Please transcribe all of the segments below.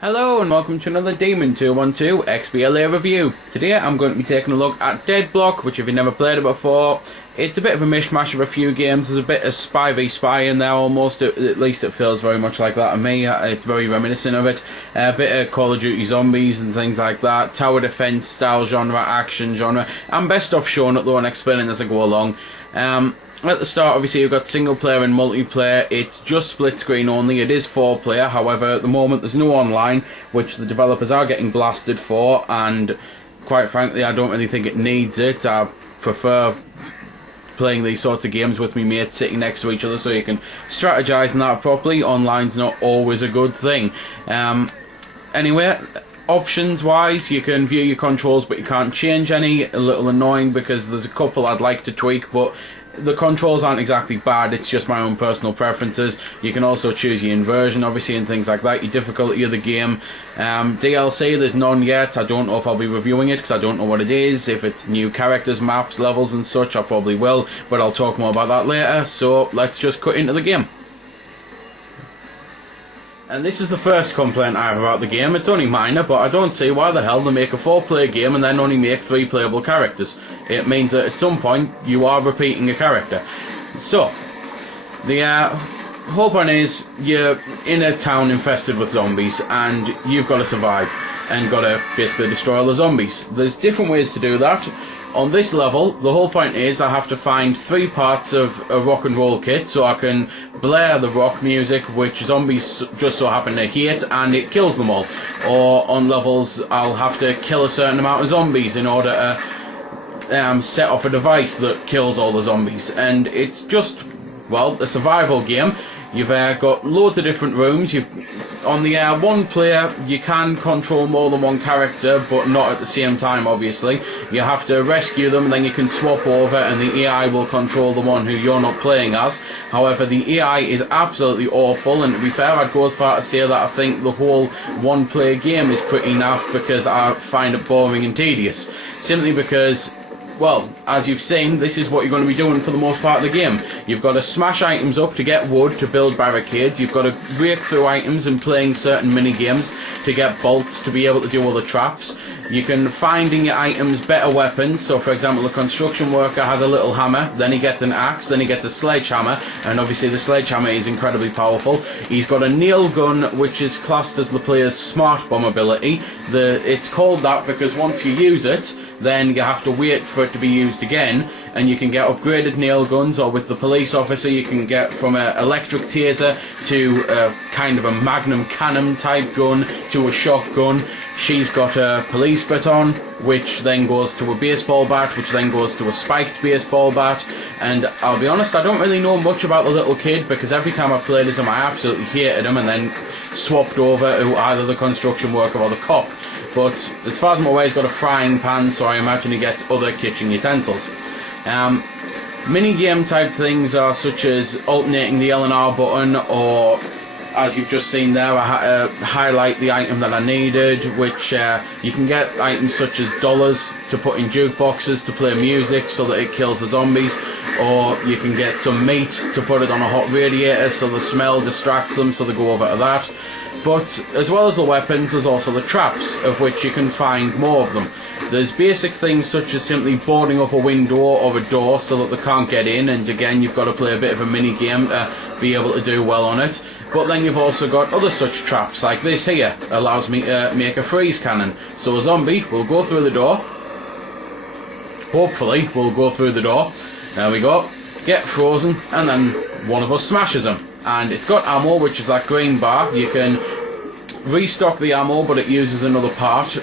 Hello and welcome to another Demon 212 XBL review. Today I'm going to be taking a look at Dead Block, which if you've never played it before, it's a bit of a mishmash of a few games. There's a bit of Spy v Spy in there almost, at least it feels very much like that to me. It's very reminiscent of it. A bit of Call of Duty Zombies and things like that. Tower defense style genre, action genre. I'm best off showing it though and explaining as I go along. At the start, obviously, you've got single player and multiplayer. It's just split screen only. It is 4-player. However, at the moment, there's no online, which the developers are getting blasted for. And quite frankly, I don't really think it needs it. I prefer playing these sorts of games with me mates sitting next to each other so you can strategize and that properly. Online's not always a good thing. Anyway, options wise, you can view your controls but you can't change any. A little annoying because there's a couple I'd like to tweak, but the controls aren't exactly bad, it's just my own personal preferences. You can also choose your inversion obviously and things like that, your difficulty of the game. DLC, there's none yet. I don't know if I'll be reviewing it because I don't know what it is. If it's new characters, maps, levels and such, I probably will, but I'll talk more about that later. So let's just cut into the game. And this is the first complaint I have about the game. It's only minor, but I don't see why the hell they make a 4-player game and then only make 3 playable characters. It means that at some point you are repeating a character. So, the whole point is you're in a town infested with zombies and you've got to survive and got to basically destroy all the zombies. There's different ways to do that. On this level, the whole point is I have to find 3 parts of a rock and roll kit so I can blare the rock music, which zombies just so happen to hate, and it kills them all. Or on levels, I'll have to kill a certain amount of zombies in order to set off a device that kills all the zombies. And it's just, well, a survival game. You've got loads of different rooms. On the one player, you can control more than one character, but not at the same time, obviously. You have to rescue them, and then you can swap over, and the AI will control the one who you're not playing as. However, the AI is absolutely awful, and to be fair, I'd go as far to say that I think the whole one-player game is pretty naff because I find it boring and tedious. Simply because, well, as you've seen, this is what you're going to be doing for the most part of the game. You've got to smash items up to get wood to build barricades. You've got to break through items and playing certain mini-games to get bolts to be able to do all the traps. You can find in your items better weapons. So, for example, the construction worker has a little hammer, then he gets an axe, then he gets a sledgehammer, and obviously the sledgehammer is incredibly powerful. He's got a nail gun, which is classed as the player's smart bomb ability. It's called that because once you use it, then you have to wait for it to be used again, and you can get upgraded nail guns, or with the police officer you can get from an electric taser to a kind of a magnum cannon type gun to a shotgun. She's got a police baton, which then goes to a baseball bat, which then goes to a spiked baseball bat. And I'll be honest, I don't really know much about the little kid because every time I played as him I absolutely hated him and then swapped over to either the construction worker or the cop. But as far as I'm aware, he's got a frying pan, so I imagine he gets other kitchen utensils. Mini-game type things are such as alternating the L and R button, or as you've just seen there, I had to highlight the item that I needed, which you can get items such as dollars to put in jukeboxes to play music so that it kills the zombies, or you can get some meat to put it on a hot radiator so the smell distracts them so they go over to that. But as well as the weapons, there's also the traps, of which you can find more of them. There's basic things such as simply boarding up a window or a door so that they can't get in, and again you've got to play a bit of a mini game to be able to do well on it. But then you've also got other such traps, like this here allows me to make a freeze cannon. So a zombie will go through the door, hopefully will go through the door, there we go, get frozen, and then one of us smashes him. And it's got ammo, which is that green bar. You can restock the ammo, but it uses another part,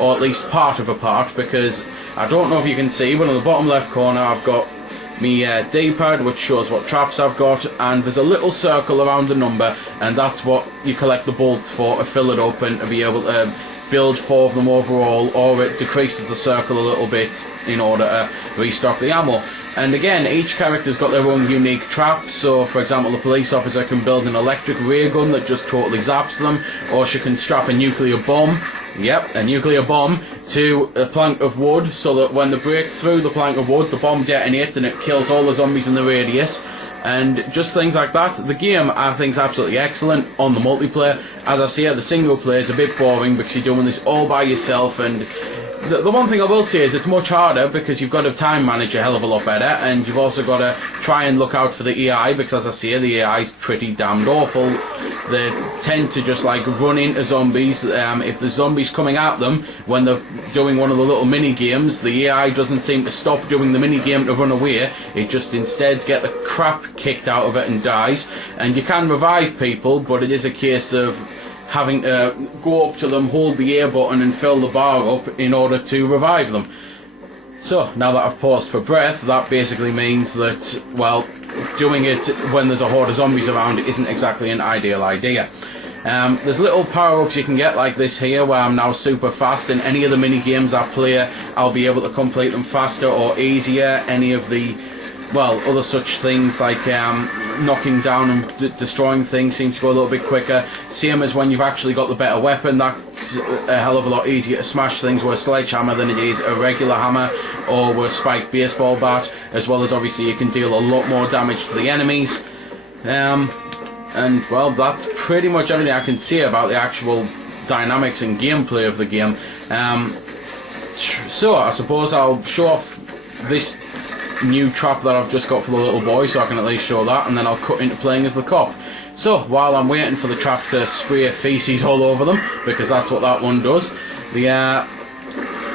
or at least part of a part, because I don't know if you can see, but in the bottom left corner I've got my D-pad, which shows what traps I've got, and there's a little circle around the number, and that's what you collect the bolts for, to fill it up and to be able to build 4 of them overall, or it decreases the circle a little bit in order to restock the ammo. And again, each character's got their own unique traps. So for example, the police officer can build an electric ray gun that just totally zaps them, or she can strap a nuclear bomb, yep, a nuclear bomb, to a plank of wood so that when they break through the plank of wood, the bomb detonates and it kills all the zombies in the radius. and just things like that. The game, I think, is absolutely excellent on the multiplayer. As I say, the single player is a bit boring because you're doing this all by yourself, and the one thing I will say is it's much harder because you've got to time manage a hell of a lot better, and you've also got to try and look out for the AI, because as I say, the AI is pretty damned awful. They tend to just like run into zombies. If the zombies coming at them when they're doing one of the little mini games, the AI doesn't seem to stop doing the mini game to run away. It just instead gets the crap kicked out of it and dies. And you can revive people, but it is a case of having to go up to them, hold the A button and fill the bar up in order to revive them. So, now that I've paused for breath, that basically means that, well, doing it when there's a horde of zombies around isn't exactly an ideal idea. There's little power-ups you can get like this here, where I'm now super fast, and any of the mini games I play, I'll be able to complete them faster or easier. Any of the, well, other such things like knocking down and destroying things seems to go a little bit quicker. Same as when you've actually got the better weapon, that's a hell of a lot easier to smash things with a sledgehammer than it is a regular hammer or with a spiked baseball bat, as well as obviously you can deal a lot more damage to the enemies. And well, that's pretty much everything I can say about the actual dynamics and gameplay of the game. So I suppose I'll show off this new trap that I've just got for the little boy, so I can at least show that, and then I'll cut into playing as the cop. So while I'm waiting for the trap to spray feces all over them, because that's what that one does, the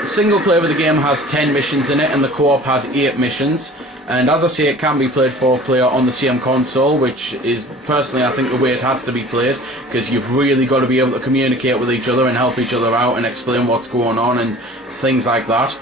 single player of the game has 10 missions in it, and the co-op has 8 missions. And as I say, it can be played 4-player on the same console, which is personally I think the way it has to be played, because you've really got to be able to communicate with each other and help each other out and explain what's going on and things like that.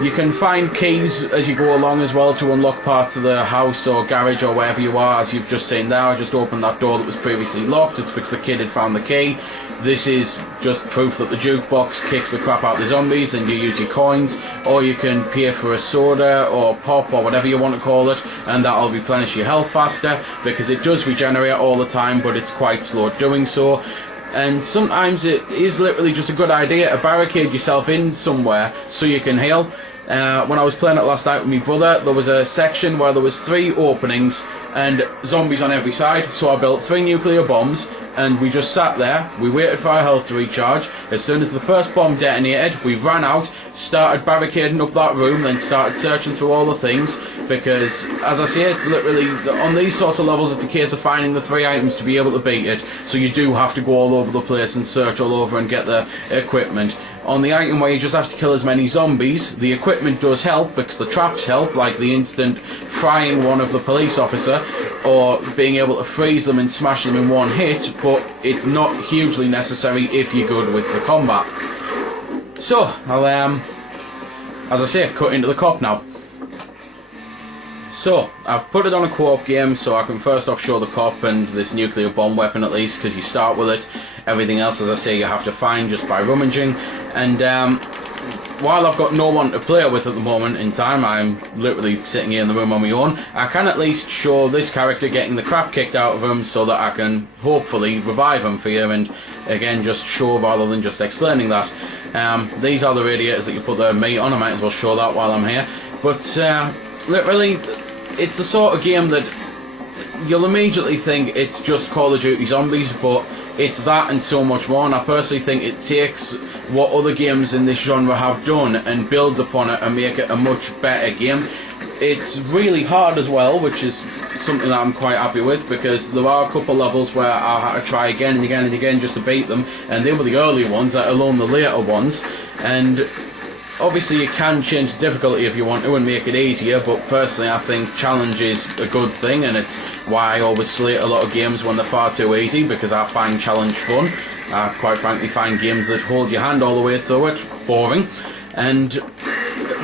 You can find keys as you go along as well to unlock parts of the house or garage or wherever you are. As you've just seen there, I just opened that door that was previously locked. It's because the kid had found the key. This is just proof that the jukebox kicks the crap out of the zombies, and you use your coins, or you can pay for a soda or pop or whatever you want to call it, and that'll replenish your health faster, because it does regenerate all the time, but it's quite slow at doing so. And sometimes it is literally just a good idea to barricade yourself in somewhere so you can heal. When I was playing it last night with my brother, there was a section where there was 3 openings and zombies on every side, so I built 3 nuclear bombs, and we just sat there, we waited for our health to recharge. As soon as the first bomb detonated, we ran out, started barricading up that room, then started searching through all the things, because, as I say, it's literally, on these sort of levels, it's a case of finding the 3 items to be able to beat it, so you do have to go all over the place and search all over and get the equipment. On the item where you just have to kill as many zombies, the equipment does help, because the traps help, like the instant frying one of the police officer, or being able to freeze them and smash them in one hit, but it's not hugely necessary if you're good with the combat. So, I'll, as I say, cut into the cop now. So, I've put it on a co-op game, so I can first off show the cop and this nuclear bomb weapon at least, because you start with it. Everything else, as I say, you have to find just by rummaging. And while I've got no one to play with at the moment in time, I'm literally sitting here in the room on my own, I can at least show this character getting the crap kicked out of him so that I can hopefully revive him for you, and again just show rather than just explaining that. These are the radiators that you put the meat on. I might as well show that while I'm here. But literally, it's the sort of game that you'll immediately think it's just Call of Duty Zombies, but it's that and so much more, and I personally think it takes what other games in this genre have done and builds upon it and make it a much better game. It's really hard as well, which is something that I'm quite happy with, because there are a couple levels where I had to try again and again and again just to beat them, and they were the early ones, let alone the later ones. And obviously you can change the difficulty if you want to and make it easier, but personally I think challenge is a good thing, and it's why I always slate a lot of games when they're far too easy, because I find challenge fun. I quite frankly find games that hold your hand all the way through it boring. And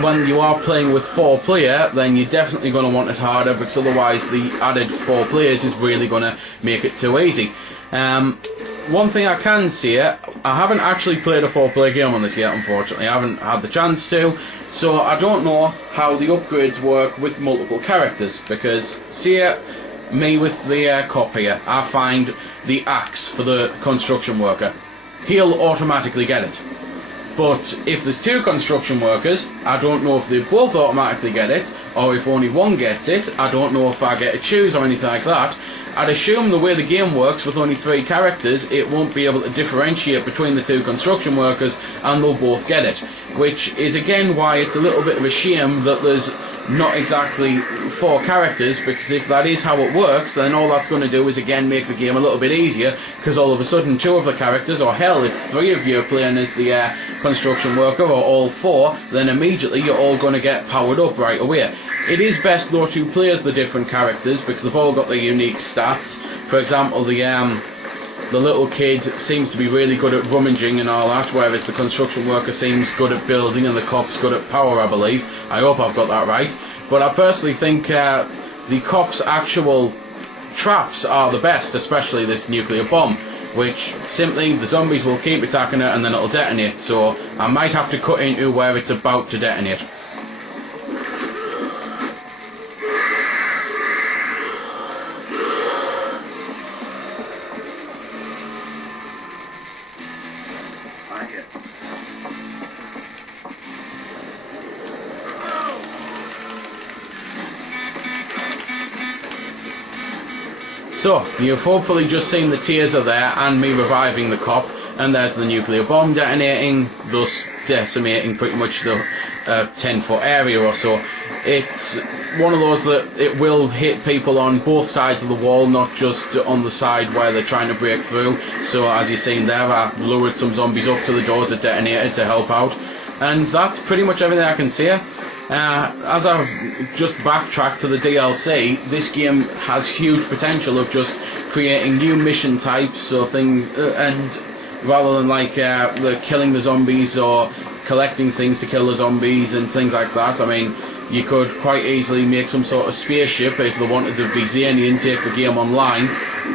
when you are playing with 4 player, then you're definitely going to want it harder, because otherwise the added 4 players is really going to make it too easy. One thing I can say, I haven't actually played a 4-player game on this yet, unfortunately. I haven't had the chance to, so I don't know how the upgrades work with multiple characters, because, see me with the cop here, I find the axe for the construction worker. He'll automatically get it. But if there's two construction workers, I don't know if they both automatically get it, or if only one gets it. I don't know if I get to choose or anything like that. I'd assume the way the game works with only 3 characters, it won't be able to differentiate between the 2 construction workers, and they'll both get it. Which is again why it's a little bit of a shame that there's not exactly 4 characters, because if that is how it works, then all that's going to do is again make the game a little bit easier, because all of a sudden 2 of the characters, or hell, if 3 of you are playing as the construction worker, or all 4, then immediately you're all going to get powered up right away. It is best though to play as the different characters, because they've all got their unique stats. For example, the little kid seems to be really good at rummaging and all that, whereas the construction worker seems good at building and the cop's good at power, I believe. I hope I've got that right. But I personally think the cop's actual traps are the best, especially this nuclear bomb, which simply the zombies will keep attacking it and then it'll detonate. So I might have to cut into where it's about to detonate. So, you've hopefully just seen the taser there and me reviving the cop, and there's the nuclear bomb detonating, thus decimating pretty much the 10-foot area or so. It's one of those that it will hit people on both sides of the wall, not just on the side where they're trying to break through. So as you've seen there, I lured some zombies up to the doors that detonated to help out. And that's pretty much everything I can say. As I've just backtracked to the DLC, this game has huge potential of just creating new mission types or things, and rather than like the killing the zombies or collecting things to kill the zombies and things like that. I mean, you could quite easily make some sort of spaceship if they wanted to be zany and take the game online.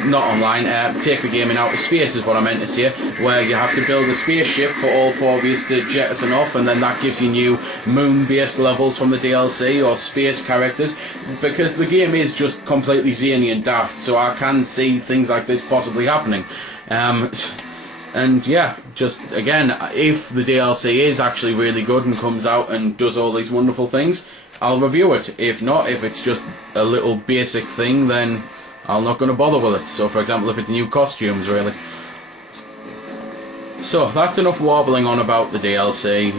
Not online, take the game in outer space is what I meant to say, where you have to build a spaceship for all 4 of you to jettison off, and then that gives you new moon-based levels from the DLC or space characters, because the game is just completely zany and daft, so I can see things like this possibly happening. And yeah, just again, if the DLC is actually really good and comes out and does all these wonderful things, I'll review it. If not, if it's just a little basic thing, then I'm not going to bother with it. So for example, if it's new costumes, really. So that's enough warbling on about the DLC.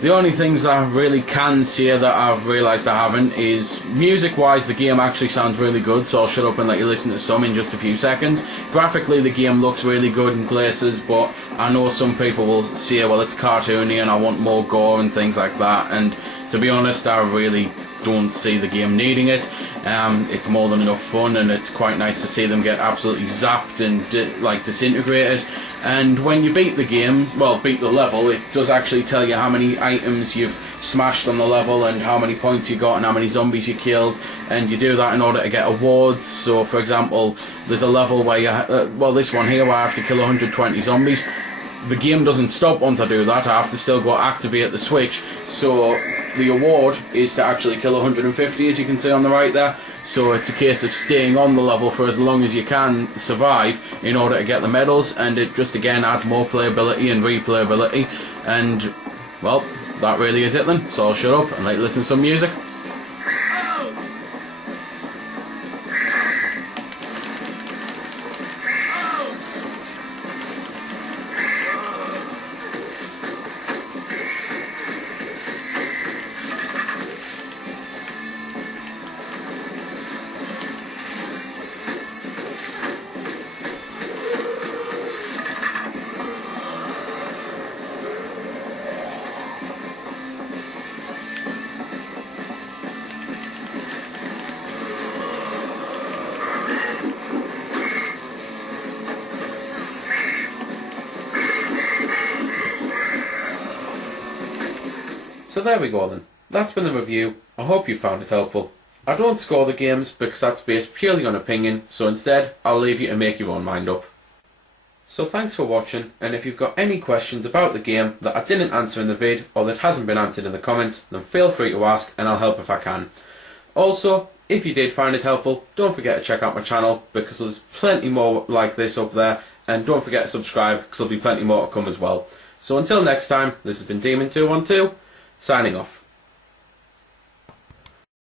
The only things that I really can say that I've realised I haven't is, music-wise, the game actually sounds really good, so I'll shut up and let you listen to some in just a few seconds. Graphically, the game looks really good in places, but I know some people will say, well, it's cartoony and I want more gore and things like that, and to be honest, I really don't see the game needing it. It's more than enough fun, and it's quite nice to see them get absolutely zapped and disintegrated. And when you beat the game, well, beat the level, it does actually tell you how many items you've smashed on the level and how many points you got and how many zombies you killed, and you do that in order to get awards. So for example, there's a level where you well, this one here, where I have to kill 120 zombies. The game doesn't stop once I do that. I have to still go activate the switch, so the award is to actually kill 150, as you can see on the right there. So it's a case of staying on the level for as long as you can survive in order to get the medals, and it just again adds more playability and replayability. And well, that really is it then, so I'll shut up and let you listen to some music. So there we go then. That's been the review. I hope you found it helpful. I don't score the games because that's based purely on opinion, so instead I'll leave you to make your own mind up. So thanks for watching, and if you've got any questions about the game that I didn't answer in the vid or that hasn't been answered in the comments, then feel free to ask and I'll help if I can. Also, if you did find it helpful, don't forget to check out my channel because there's plenty more like this up there, and don't forget to subscribe because there'll be plenty more to come as well. So until next time, this has been Demon212, signing off.